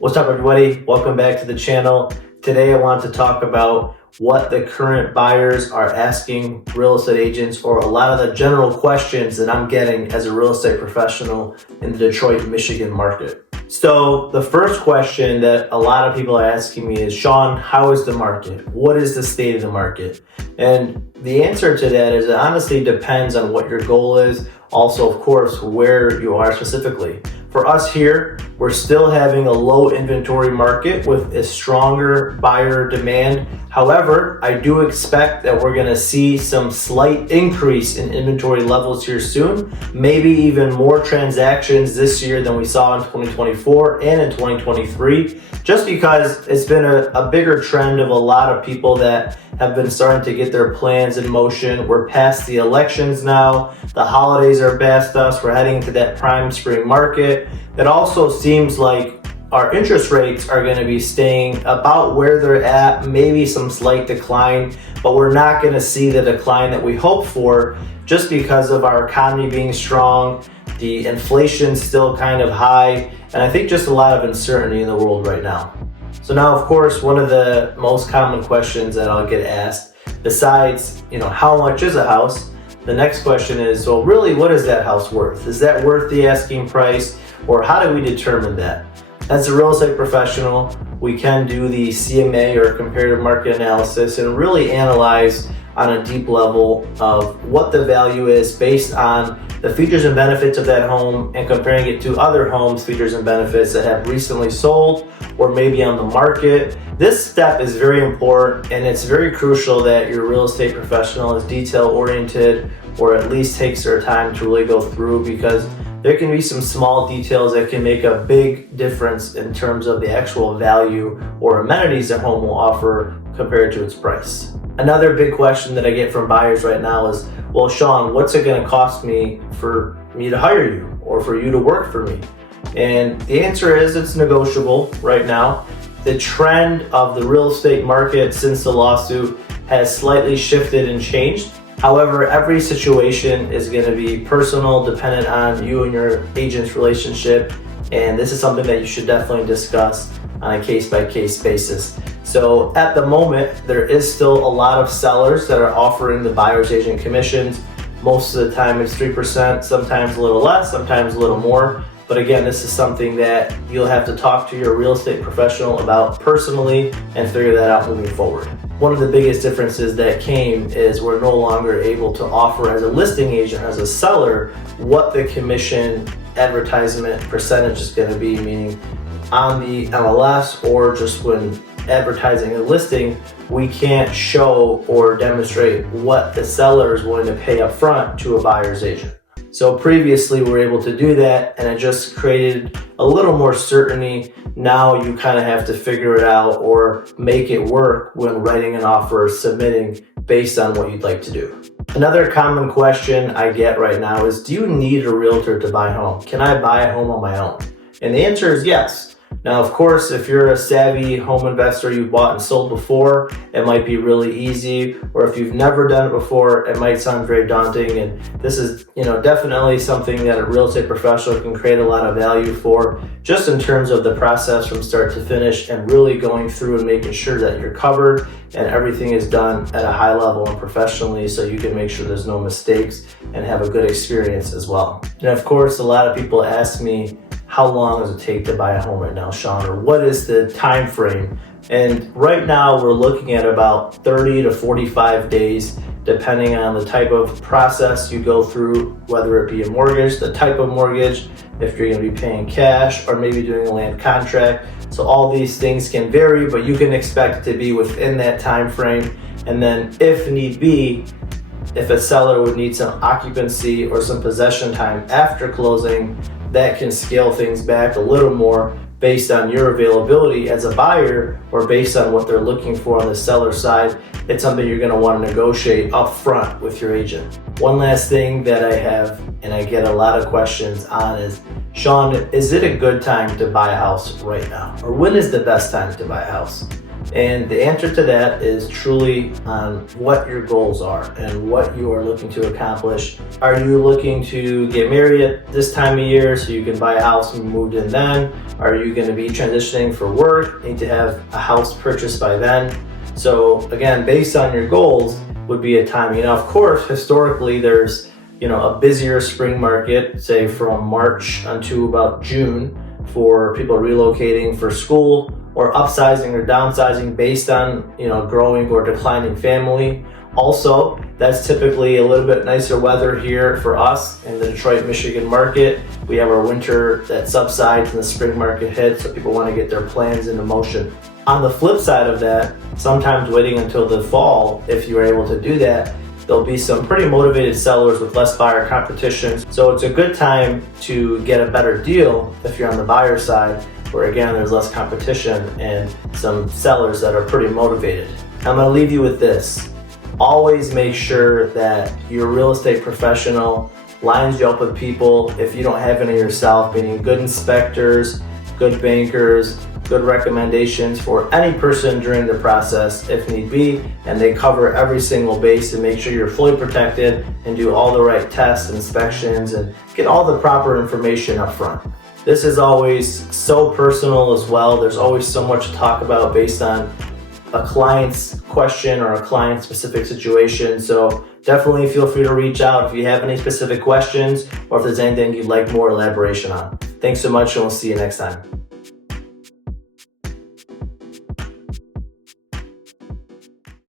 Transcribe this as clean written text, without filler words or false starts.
What's up, everybody? Welcome back to the channel. Today I want to talk about what the current buyers are asking real estate agents, or a lot of the general questions that I'm getting as a real estate professional in the Detroit, Michigan market. So the first question that a lot of people are asking me is, Sean, how is the market? What is the state of the market? And the answer to that is it honestly depends on what your goal is. Also, of course, where you are specifically. For us here, we're still having a low inventory market with a stronger buyer demand. However, I do expect that we're gonna see some slight increase in inventory levels here soon, maybe even more transactions this year than we saw in 2024 and in 2023, just because it's been a bigger trend of a lot of people that have been starting to get their plans in motion. We're past the elections now. The holidays are past us. We're heading into that prime spring market. It also seems like our interest rates are going to be staying about where they're at, maybe some slight decline, but we're not going to see the decline that we hope for just because of our economy being strong, the inflation's still kind of high, and I think just a lot of uncertainty in the world right now. So now, of course, one of the most common questions that I'll get asked, besides, how much is a house? The next question is, well, really, what is that house worth? Is that worth the asking price, or how do we determine that? As a real estate professional, we can do the CMA, or comparative market analysis, and really analyze on a deep level of what the value is based on the features and benefits of that home and comparing it to other homes' features and benefits that have recently sold or maybe on the market. This step is very important, and it's very crucial that your real estate professional is detail oriented, or at least takes their time to really go through, because there can be some small details that can make a big difference in terms of the actual value or amenities a home will offer compared to its price. Another big question that I get from buyers right now is, well, Sean, what's it going to cost me for me to hire you or for you to work for me? And the answer is it's negotiable right now. The trend of the real estate market since the lawsuit has slightly shifted and changed. However, every situation is going to be personal, dependent on you and your agent's relationship. And this is something that you should definitely discuss on a case-by-case basis. So at the moment, there is still a lot of sellers that are offering the buyer's agent commissions. Most of the time it's 3%, sometimes a little less, sometimes a little more. But again, this is something that you'll have to talk to your real estate professional about personally and figure that out moving forward. One of the biggest differences that came is we're no longer able to offer as a listing agent, as a seller, what the commission advertisement percentage is going to be, meaning on the MLS or just when advertising a listing, we can't show or demonstrate what the seller is willing to pay up front to a buyer's agent. So previously we were able to do that, and it just created a little more certainty. Now you kind of have to figure it out or make it work when writing an offer or submitting based on what you'd like to do. Another common question I get right now is, do you need a realtor to buy a home? Can I buy a home on my own? And the answer is yes. Now, of course, if you're a savvy home investor, you've bought and sold before, it might be really easy. Or if you've never done it before, it might sound very daunting. And this is, definitely something that a real estate professional can create a lot of value for, just in terms of the process from start to finish and really going through and making sure that you're covered and everything is done at a high level and professionally, so you can make sure there's no mistakes and have a good experience as well. And of course, a lot of people ask me, how long does it take to buy a home right now, Sean? Or what is the time frame? And right now we're looking at about 30 to 45 days, depending on the type of process you go through, whether it be a mortgage, the type of mortgage, if you're going to be paying cash or maybe doing a land contract. So all these things can vary, but you can expect it to be within that time frame. And then if need be, if a seller would need some occupancy or some possession time after closing, that can scale things back a little more based on your availability as a buyer or based on what they're looking for on the seller side. It's something you're going to want to negotiate up front with your agent. One last thing that I have, and I get a lot of questions on, is, Sean, is it a good time to buy a house right now? Or when is the best time to buy a house? And the answer to that is truly on what your goals are and what you are looking to accomplish. Are you looking to get married at this time of year so you can buy a house and move in then? Are you going to be transitioning for work, need to have a house purchased by then? So again, based on your goals would be a timing. Now, of course, historically there's a busier spring market, say from March until about June, for people relocating for school or upsizing or downsizing based on growing or declining family. Also, that's typically a little bit nicer weather here for us in the Detroit, Michigan market. We have our winter that subsides and the spring market hits, so people want to get their plans into motion. On the flip side of that, sometimes waiting until the fall, if you're able to do that, there'll be some pretty motivated sellers with less buyer competition. So it's a good time to get a better deal if you're on the buyer side, where again, there's less competition and some sellers that are pretty motivated. I'm gonna leave you with this. Always make sure that your real estate professional lines you up with people, if you don't have any yourself, meaning good inspectors, good bankers, good recommendations for any person during the process if need be, and they cover every single base to make sure you're fully protected and do all the right tests, inspections, and get all the proper information up front. This is always so personal as well. There's always so much to talk about based on a client's question or a client specific situation. So definitely feel free to reach out if you have any specific questions or if there's anything you'd like more elaboration on. Thanks so much, and we'll see you next time.